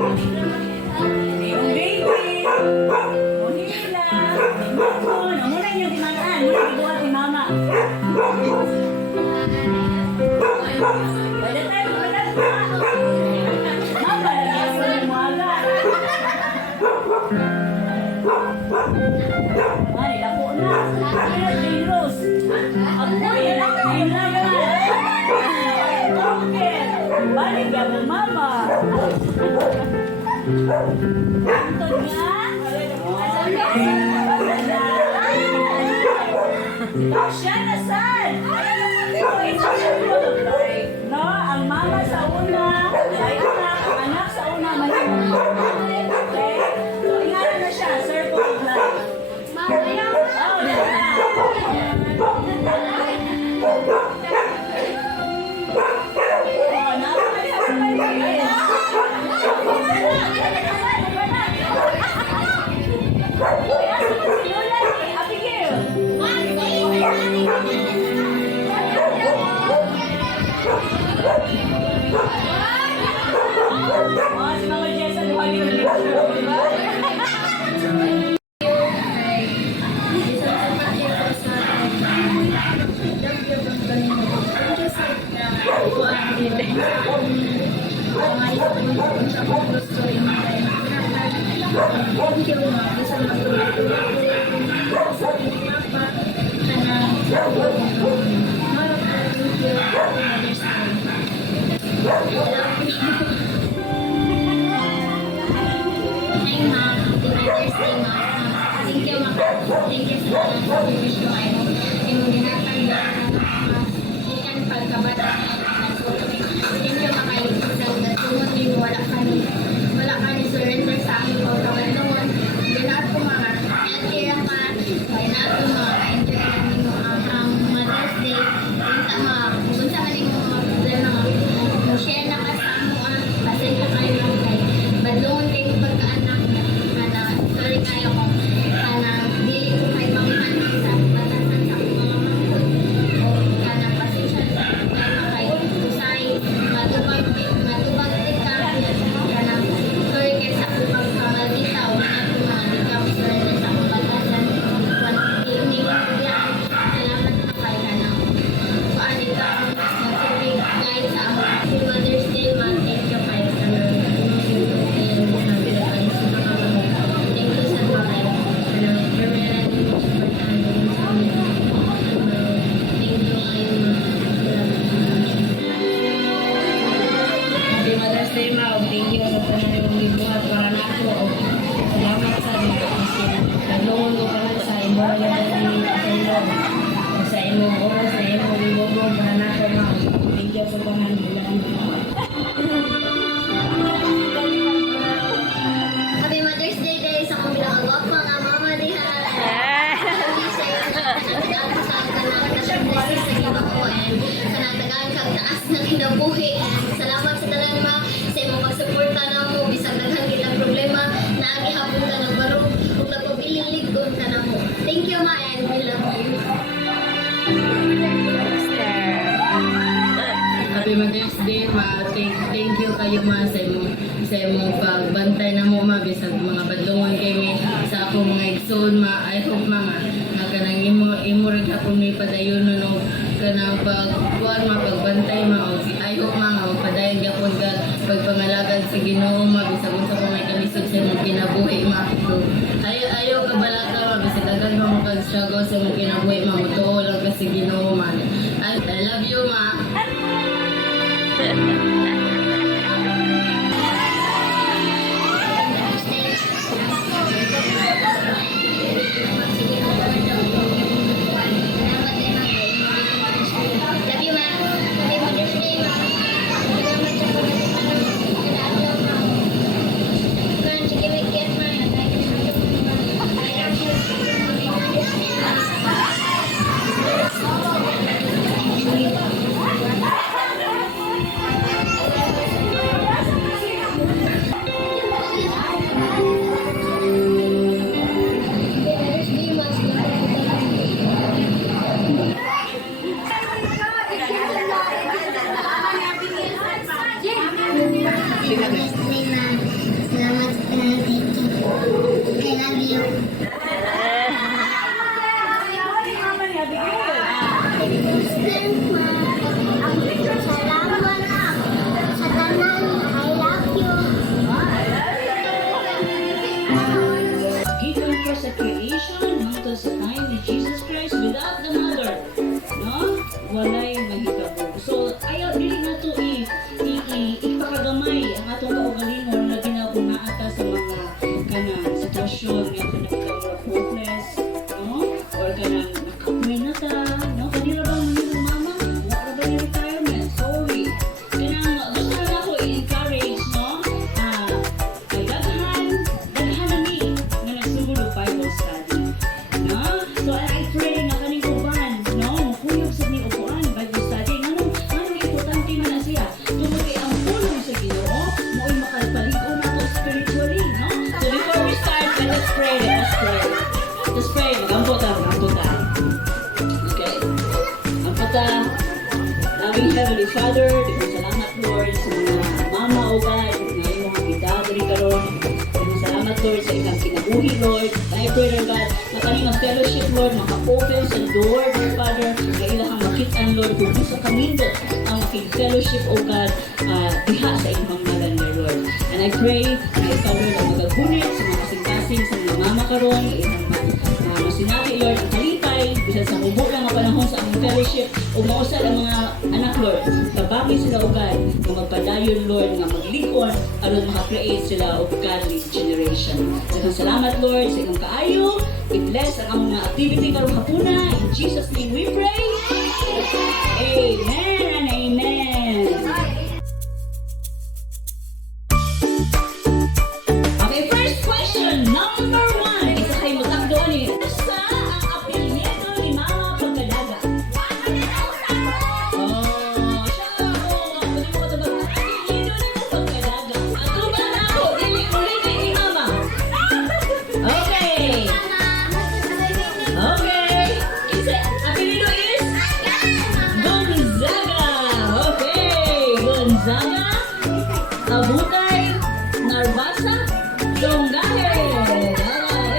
Yung baby. Unila. Muna yung dimataan. Muna ibuhat ni mama. Pada tayo kumalas na. Mama, nasa mo agad. Ay, lapo na. Ay, Rose. Ako yun. Ayun na yun. Okay. Balik ka mo, mama. Antod nga. Siya na saan? No, ang mama sa una. Ay, anak sa una. Okay? So, ingatan na siya. Circle of life. Oh, wala ka ni surrender sa akin ko tawag noon ginaat ko mga tira ka kaya nato mga enjoy namin ang Mother's Day punta mga punta man yung mga problema mo share na ka sa mo pasensya kayo lang kay badlongon kayo pagkaanak na sorry kayo ko na dili ko kay mamihan sa batasan sa mga mangkot o kana pasensya kayo kay usay matubag tika kana sorry kay sa kupang kamalita o na ito mga ikaw sorry sa kubatasan hindi ko yan salamat na kay kana paano ka magtubig guys sa Happy Mother's Day man thank you kayo sa thank you sa mga permanent thank you kayo Happy Mother's Day, ma. Thank you sa panahon ng buhat para na ako. Salamat sa mga kasi naglungon ko para sa imo yung sa imo oras, sa imo libog para na ako, ma. Thank you sa panahon ng Happy Mother's Day guys sa akong pinakagwap mga mama diha. Happy sa iyo na kanatagaan ka sa kanang blessings sa iba ko and kanatagaan ka taas na kinabuhi. Salamat sa tanan ma sa imong pagsuporta na mo bisag daghan kitang problema naagi hapon ka nagbaro ug nagpabiling ligod ka na mo. Thank you ma and we love you. Happy Mother's Day, ma. Thank you kayo, ma, sa imong pagbantay na mo, ma, bisag mga badlongon kay sa ako mga igsoon, ma. I hope, ma, na kanang imo rin ako may padayon no kanang pagkuan, ma, pagbantay, ma. I hope, ma, nga magpadayon gyapon ka pagpangalagan sa Ginoo, ma, bisag unsa pa may kalisod sa imong kinabuhi, ma. So, ayaw ka balaka, ma, bisag agad mo mag-struggle sa imong kinabuhi, ma. Mutuo lang ka sa Ginoo, ma. I love you, ma. Love you ma. Happy Mother's Day ma. Salamat sa pagkakataon ma. Kan sige weekend ma. I love you. Happy Mother's Day ma. Mama niya, bigyan. Salamat sa tanan. I love you. Given for sa creation, hangtod sa time ni Jesus Christ without the mother. No? Walay mahitabo. So, ayaw, dili na to ipakagamay ang atong kaugalingon na ginabunaata sa mga kanang sitwasyon nga kanang hopeless, no? Or kanang nakakuwi na ta, no? Kanila bang mga mama? Wala ba yung retirement? Sorry. Kanang gusto na ako i-encourage, no? Ay daghan na ni na nagsugod og Bible study. No? So I pray na kaning uban, no? Mukuyog sa ni uban Bible study. Nganong importante man na siya. Tumuti ang pulong sa Ginoo, mo'y makalpalig-o na to spiritually, no? So before we start, let's pray. Let's pray. Magampo ta. Okay. Magampo ta. Loving Heavenly Father, salamat Lord sa mga mama o God, na iyong mga bidagri karon. Salamat Lord sa ilang kinabuhi Lord. I pray Lord God, na kanina fellowship Lord, maka-open sa door Lord Father, na ilang makitaan Lord, kung gusto kamindot ang makig-fellowship o God, diha sa inyong ngalan Lord. And I pray na ikaw Lord ang magagunit sa mga kasing-kasing sa mga mama karon, ilang masinati Lord ang kalipay, bisan sa hubo lang ang panahon sa aming fellowship, o mausad ang mga anak Lord, kabaki sila o God, na magpadayon Lord, nga maglikon, aron maka-create sila o godly generation. Daghang salamat Lord sa inyong kaayo, i-bless ang among mga activity karong hapuna, in Jesus name we pray. Amen and amen. Okay, first question, number 1. Isa kayo magtakdo ni sa ang apelyido ni Mama Pagkadaga. Oh, siya ako. Pwede mo katabag. Apelyido ni Mama Pagkadaga. Ato ba na ako? Dili ulit ni Mama. Okay. Okay. Isa, apelyido is? Gonzaga. Okay. Gonzaga. Abutay. Narvasa. Donggahe. Alright.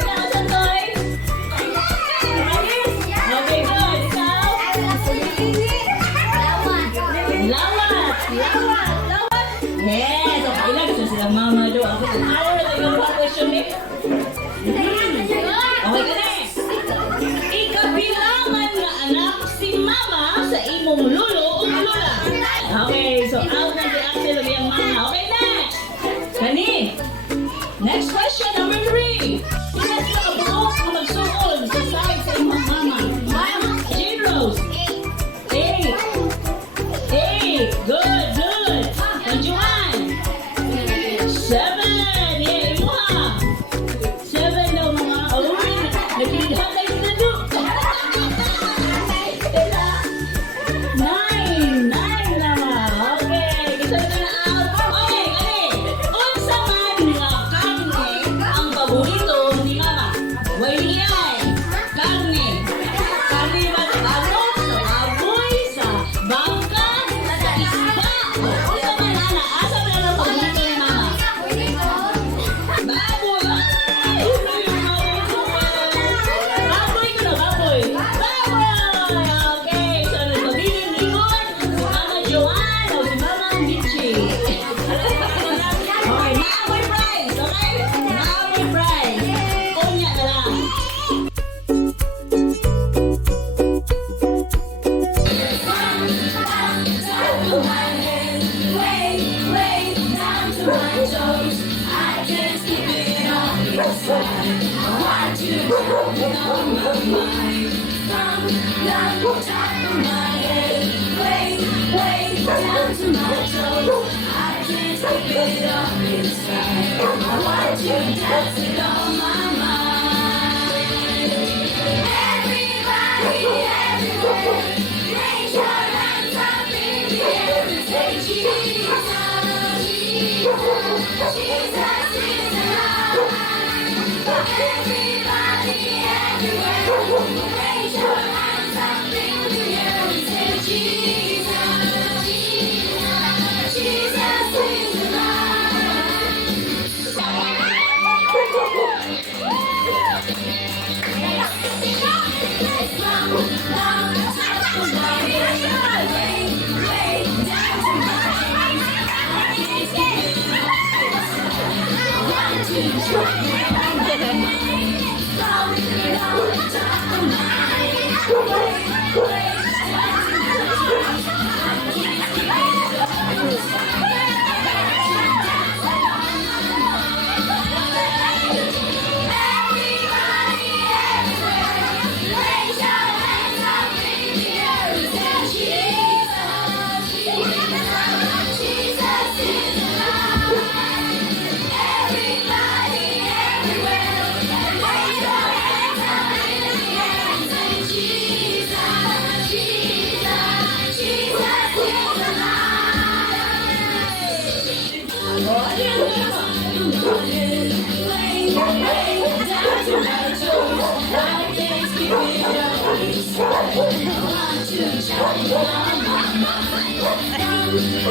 Ikaw, Santoy? Okay, good. Ikaw? Lawat. Yes. Okay, ilan gusto silang mama do. Ako, ayaw na tayo yung question ni. Okay, next. Ikabilangan nga anak si mama sa imong lolo o lola. Okay, so out na the answer of yung mama. Okay, next. Kani. Next question, number 3. Yes, nakabuok na magsuon sa side sa imong mama. Jane Rose. 8. Good. And Joanne. 7. Yeah, imuha. 7 daw mga. Oh, nakilihan tayo na do. 9 naman. Okay, isa na out. Okay, kani. Unsa man nga karne ang paborito ni mama? Wailian. Karne. Karne ba sa ano? Sa baboy, sa bangka, sa isda. Unsa man ana? Asa man ang paborito ni mama? Baboy. Ay, ito yung baboy ko na, baboy. Okay, so nagpabiling lingon, si Mama Joanne o si Mama Michi. Okay, naamoy prize, okay? Naamoy prize. Kunya na lang. Go!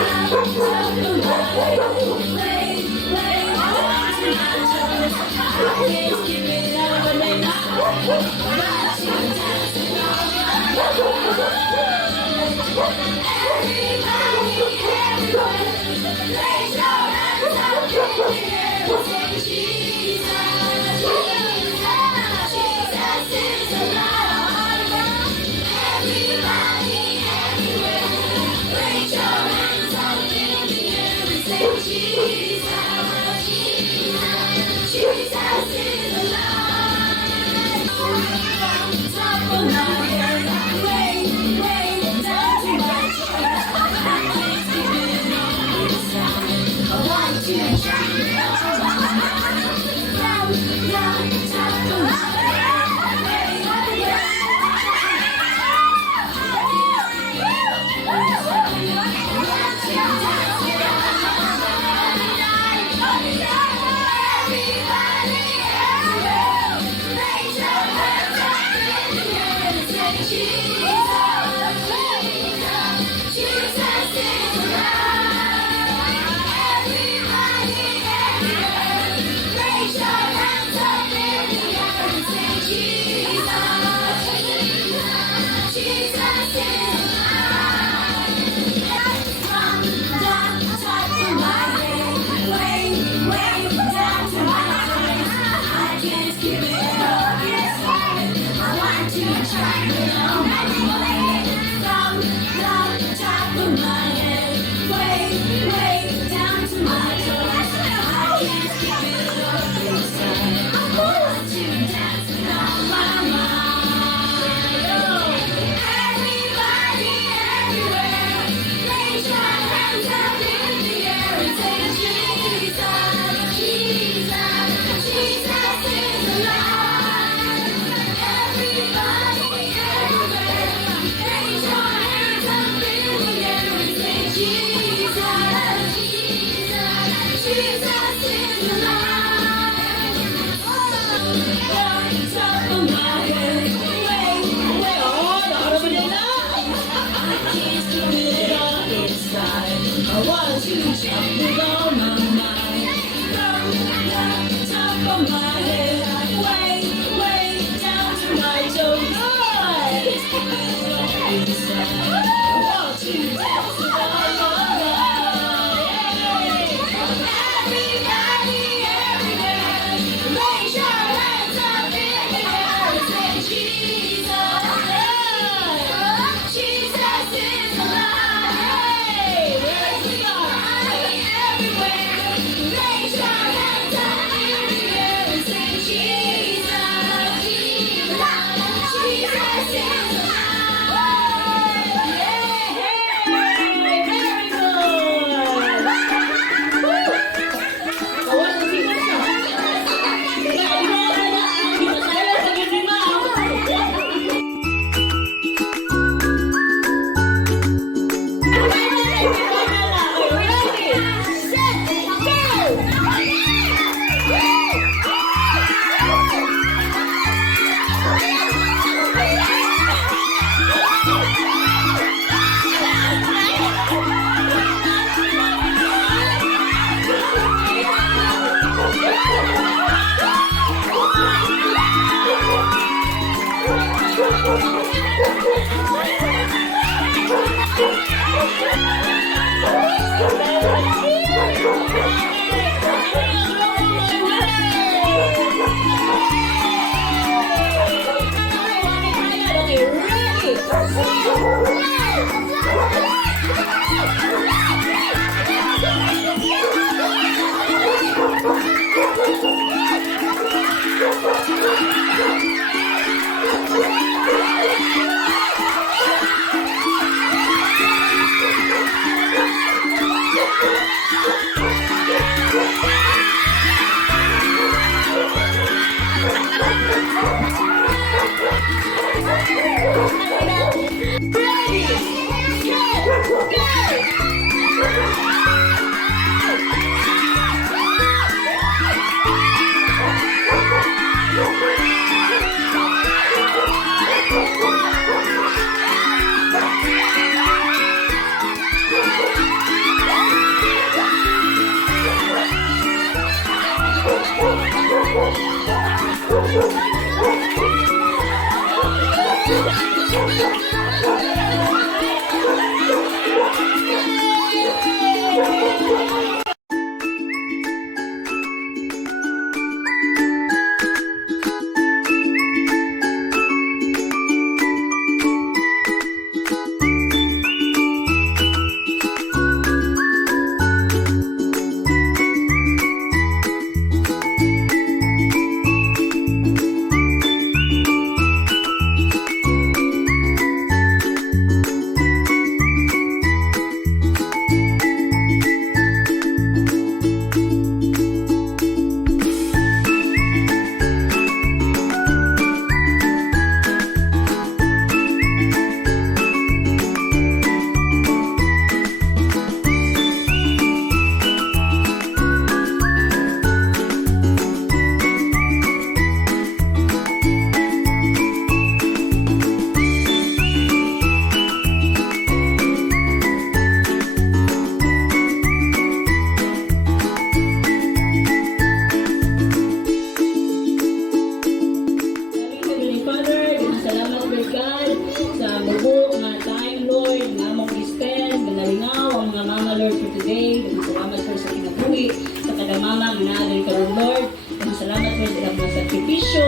malingaw ang mga mama, Lord, for today. Daghang salamat, Lord, sa kinabuhi, sa kada mama, ginaaral ka, Lord. Daghang salamat, Lord, sa ilang mga sakripisyo,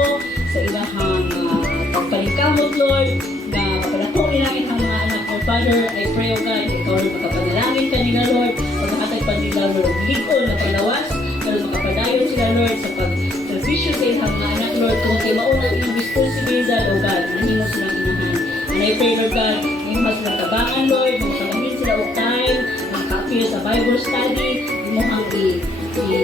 sa ilang pagpalingkamot, Lord, na mapalako nilangin ang mga anak ko. Father, I pray, O God, na ikaw, Lord, makapanalangin kanila, Lord, pagkakatag pa nila, Lord, ligon na paglawas, Lord, makapadayon sila, Lord, sa pag-transisyon sa ilang mga anak, Lord, kung kayo maunang ilang responsibilidad, O God, nahimo silang inahan. And I pray, Lord God, nahimo silang tabangan, Lord, makalamin sila o time, makapil sa Bible study, mo hang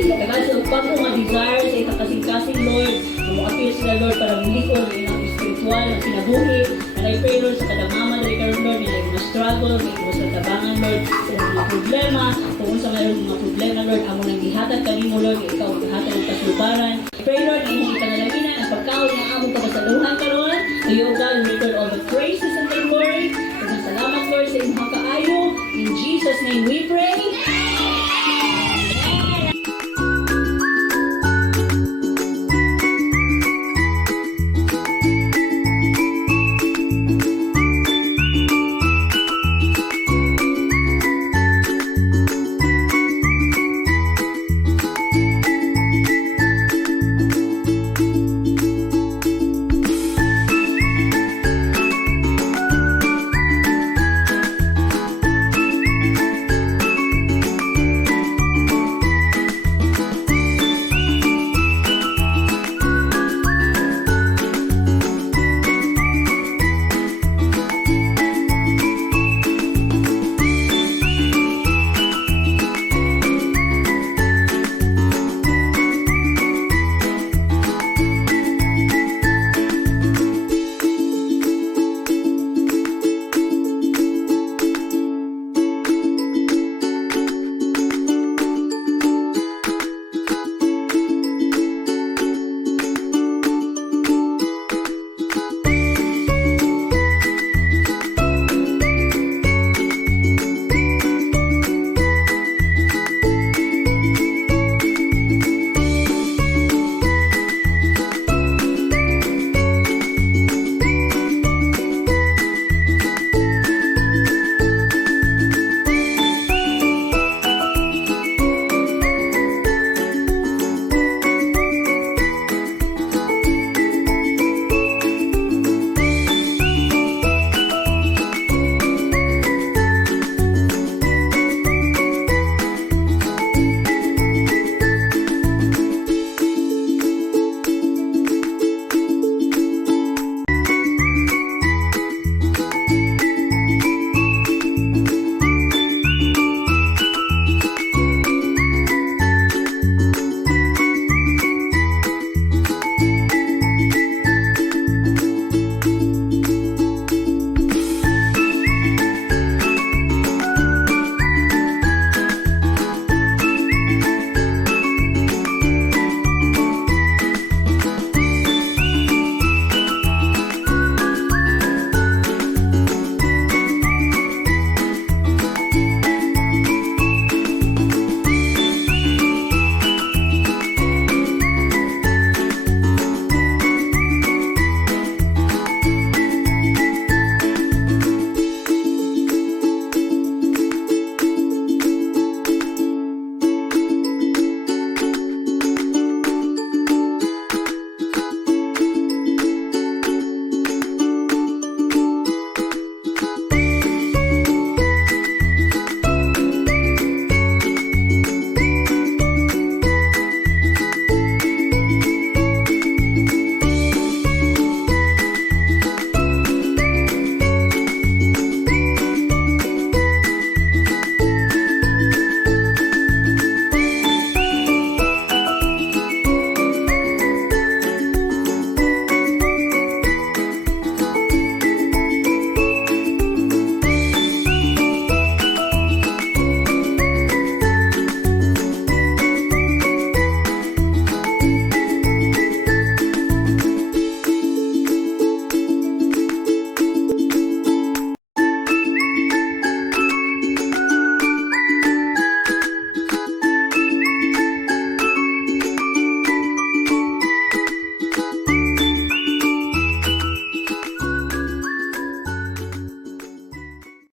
kagad sa pagpo mga desire sa ilang kasing-kasing, Lord, makapil sila, Lord, para malikon ang ilang spiritual na kinabuhi. And I pray, Lord, sa kada mama na ikaw, Lord, na mga struggle, may iwas na tabangan, Lord, sa mga problema, kung sa mayroong mga problema, Lord, amo nang gihatag kanimo, Lord, ikaw ang gihatag ng kaslubaran. I pray, Lord, na hindi ka nalaginan ang pagkaon ng among kapasaluhan karon. To you, God, we return all the praises and the glory. Salamat, Lord, sa imong kaayo. In Jesus' name we pray.